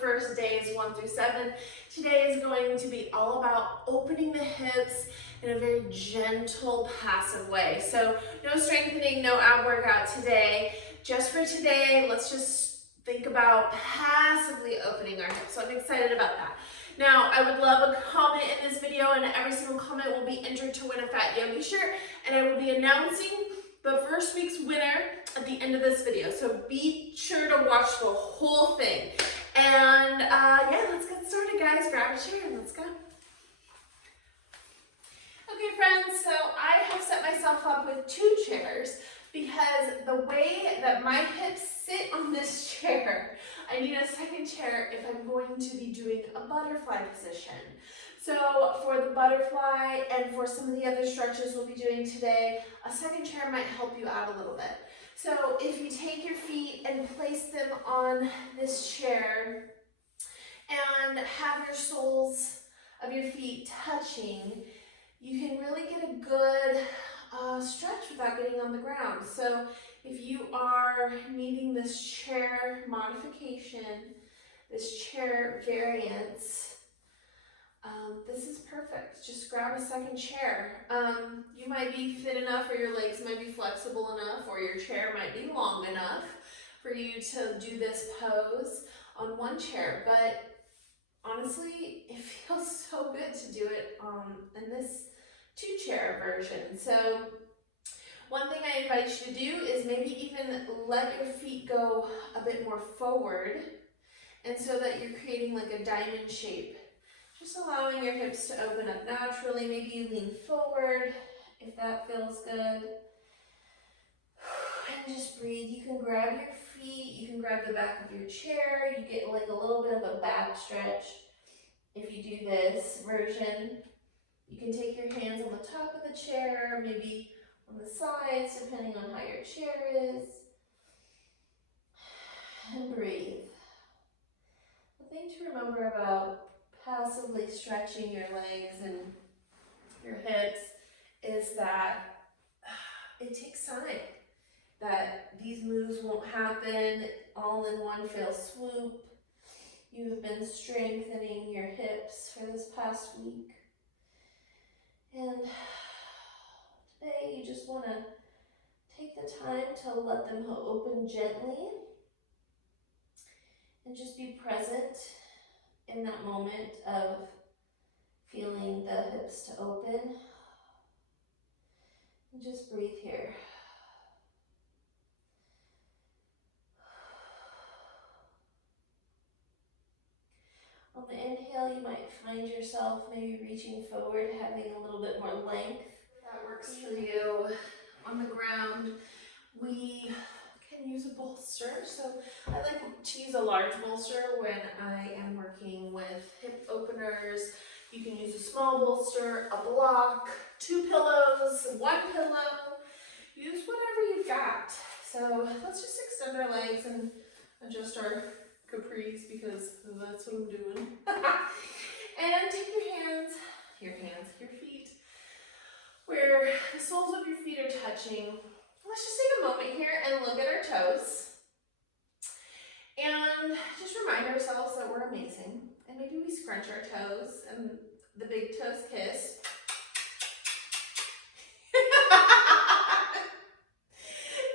first days 1 through 7. Today is going to be all about opening the hips in a very gentle, passive way. So no strengthening, no ab workout today. Just for today, let's just think about passively opening our hips. So I'm excited about that. Now, I would love a comment in this video, and every single comment will be entered to win a Fat Yogi shirt, and I will be announcing the first week's winner at the end of this video. So be sure to watch the whole thing. And yeah, let's get started, guys. Grab a chair and let's go. Okay, friends, so I have set myself up with 2 chairs because the way that my hips sit on this chair, I need a second chair if I'm going to be doing a butterfly position. So for the butterfly and for some of the other stretches we'll be doing today, a second chair might help you out a little bit. So if you take your feet and place them on this chair and have your soles of your feet touching, you can really get a good stretch without getting on the ground. So if you are needing this chair modification, this chair variance, this is perfect. Just grab a second chair. You might be fit enough, or your legs might be flexible enough, or your chair might be long enough for you to do this pose on one chair. But honestly, it feels so good to do it in this 2-chair version. So one thing I invite you to do is maybe even let your feet go a bit more forward, and so that you're creating like a diamond shape. Just allowing your hips to open up naturally. Maybe you lean forward if that feels good. And just breathe. You can grab your feet, you can grab the back of your chair. You get like a little bit of a back stretch if you do this version. You can take your hands on the top of the chair, maybe on the sides, depending on how your chair is. And breathe. The thing to remember about passively stretching your legs and your hips is that it takes time. That these moves won't happen all in one fell swoop. You have been strengthening your hips for this past week. And today you just want to take the time to let them open gently and just be present in that moment of feeling the hips to open. And just breathe here. On the inhale, you might find yourself maybe reaching forward, having a little bit more length. If that works for you. On the ground, we can use a bolster. So I like to use a large bolster when I am working with hip openers. You can use a small bolster, a block, 2 pillows, 1 pillow. Use whatever you've got. So let's just extend our legs and adjust our capris, because that's what I'm doing. And take your feet, where the soles of your feet are touching. Let's just take a moment here and look at our toes. And just remind ourselves that we're amazing. And maybe we scrunch our toes and the big toes kiss.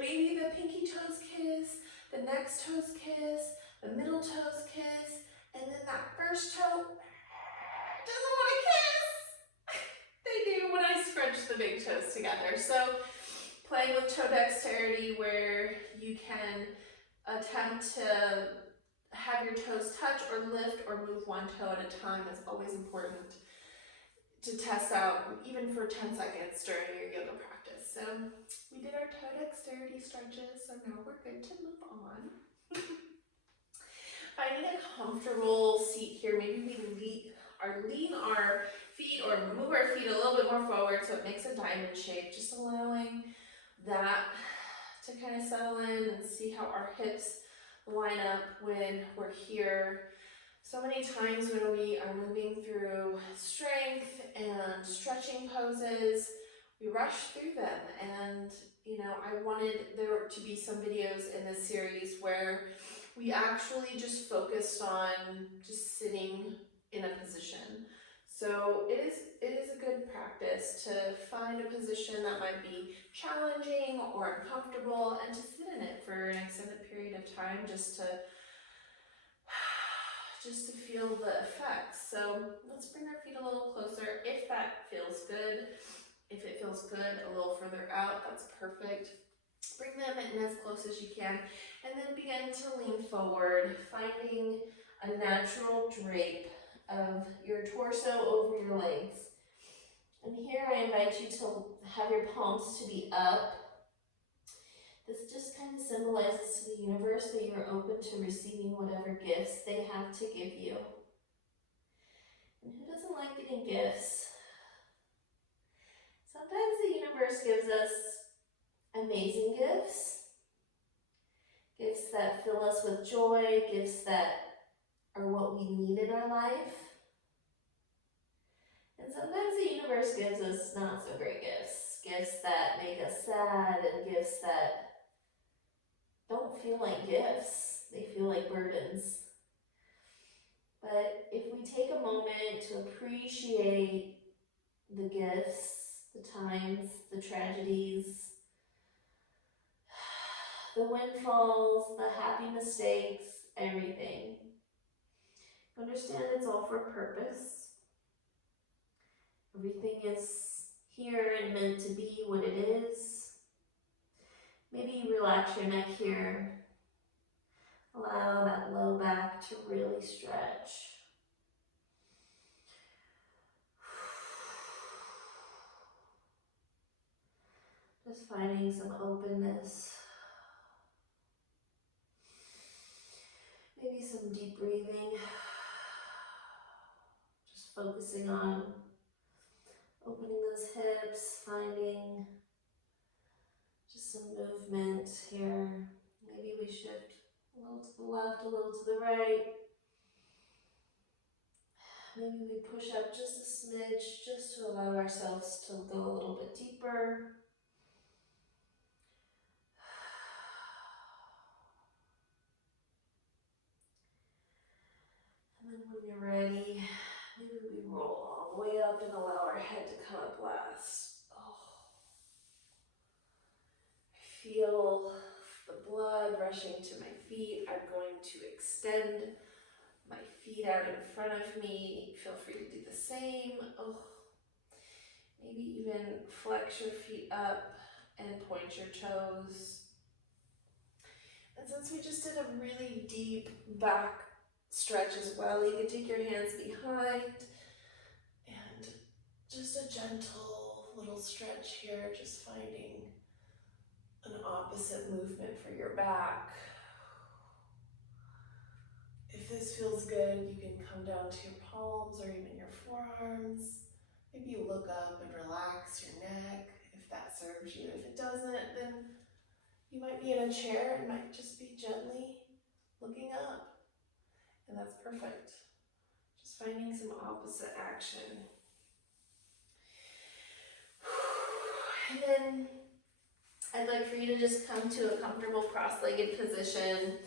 Maybe the pinky toes kiss, the next toes kiss, the middle toes kiss, and then that first toe doesn't want to kiss. They do when I scrunch the big toes together. So playing with toe dexterity, where you can attempt to have your toes touch or lift or move one toe at a time, is always important to test out, even for 10 seconds during your yoga practice. So we did our toe dexterity stretches, so now we're good to move on. Finding a comfortable seat here. Maybe we lean our feet or move our feet a little bit more forward so it makes a diamond shape. Just allowing that to kind of settle in and see how our hips line up when we're here. So many times when we are moving through strength and stretching poses, we rush through them. And, you know, I wanted there to be some videos in this series where we actually just focused on just sitting in a position. So it is a good practice to find a position that might be challenging or uncomfortable and to sit in it for an extended period of time just to feel the effects. So let's bring our feet a little closer if that feels good. If it feels good, a little further out, that's perfect. Bring them in as close as you can, and then begin to lean forward, finding a natural drape of your torso over your legs. And here I invite you to have your palms to be up. This just kind of symbolizes to the universe that you're open to receiving whatever gifts they have to give you. And who doesn't like getting gifts? Sometimes the universe gives us amazing gifts, gifts that fill us with joy, gifts that are what we need in our life. And sometimes the universe gives us not so great gifts, gifts that make us sad and gifts that don't feel like gifts, they feel like burdens. But if we take a moment to appreciate the gifts, the times, the tragedies, the windfalls, the happy mistakes, everything. Understand it's all for a purpose. Everything is here and meant to be what it is. Maybe you relax your neck here. Allow that low back to really stretch. Just finding some openness. Maybe some deep breathing. Just focusing on opening those hips, finding just some movement here. Maybe we shift a little to the left, a little to the right. Maybe we push up just a smidge, just to allow ourselves to go a little bit deeper. And then when you're ready, maybe we roll all the way up and allow our head to come up last. I feel the blood rushing to my feet. I'm going to extend my feet out in front of me. Feel free to do the same. Maybe even flex your feet up and point your toes. And since we just did a really deep back stretch as well, you can take your hands behind and just a gentle little stretch here, just finding an opposite movement for your back. If this feels good, you can come down to your palms or even your forearms. Maybe you look up and relax your neck if that serves you. If it doesn't, then you might be in a chair and might just be gently looking up. And that's perfect. Just finding some opposite action. And then I'd like for you to just come to a comfortable cross-legged position.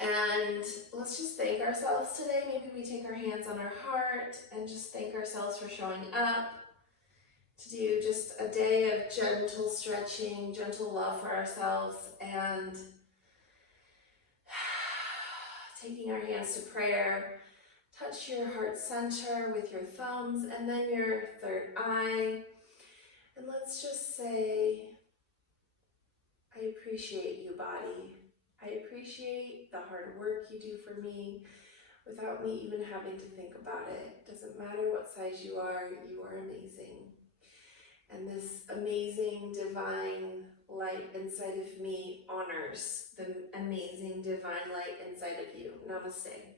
And let's just thank ourselves today. Maybe we take our hands on our heart and just thank ourselves for showing up to do just a day of gentle stretching, gentle love for ourselves, and taking our hands to prayer. Touch your heart center with your thumbs and then your third eye. And let's just say, I appreciate you, body. I appreciate the hard work you do for me without me even having to think about it. Doesn't matter what size you are amazing. And this amazing divine light inside of me honors the amazing divine light inside of you. Namaste.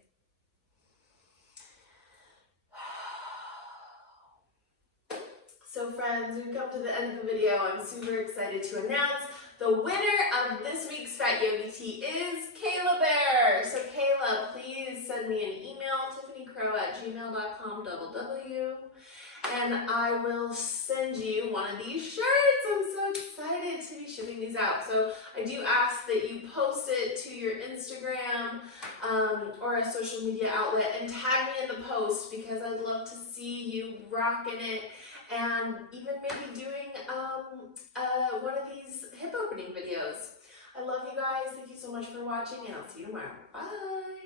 So friends, we've come to the end of the video. I'm super excited to announce the winner of this week's Fat Yogi Tea is Kayla Bear. So Kayla, please send me an email, tiffanycrow@gmail.com, www. And I will send you one of these shirts. I'm so excited to be shipping these out. So I do ask that you post it to your Instagram or a social media outlet and tag me in the post, because I'd love to see you rocking it and even maybe doing one of these hip opening videos. I love you guys. Thank you so much for watching, and I'll see you tomorrow. Bye.